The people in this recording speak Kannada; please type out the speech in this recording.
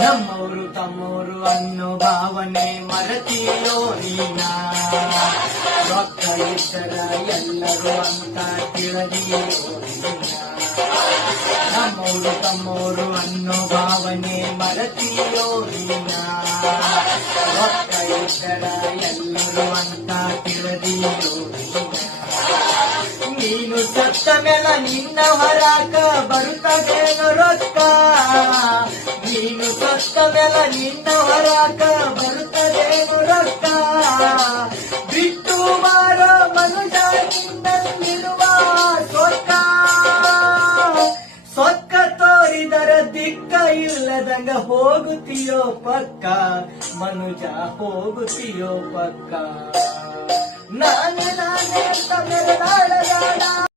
ನಮ್ಮವರು ತಮ್ಮವರು ಅನ್ನೋ ಭಾವನೆ ಮರತೀಯೋ ನೀನ, ರೊಕ್ಕ ಇದ್ದರ ಎಲ್ಲರೂ ಅಂತ ತಿಳಿದಿಯೋ ನೀನ. ನಮ್ಮವರು ತಮ್ಮವರು ಅನ್ನೋ ಭಾವನೆ ಮರತೀಯೋ ನೀನ, ರೊಕ್ಕ ಇದ್ದರ ಎಲ್ಲರೂ ಅಂತ ತಿಳಿದಿಯೋ ನೀನ. ನೀನು ಸತ್ತ ಮೇಲ ನಿನ್ನ ಹೊರಾಕ ಬರುತ್ತದೇನು ರೊಕ್ಕ, ನೀನು ಸತ್ತ ಮೇಲ ನಿನ್ನ ಹೊರಾಕ ಬರುತ್ತದೇನು ರೊಕ್ಕ. ಬಿಟ್ಟು ಮಾರ ಮನುಜ ನಿನ್ನಲ್ಲಿರುವ ಸೊಕ್ಕ, ಸೊಕ್ಕ ತೋರಿದರ ದಿಕ್ಕ ಇಲ್ಲದಂಗ ಹೋಗುತ್ತೀಯೋ ಪಕ್ಕ, ಮನುಜ ಹೋಗುತ್ತೀಯೋ ಪಕ್ಕ. ನಾನೇ ಅಂತ ಮೆರೆದಾಡಬೇಡ.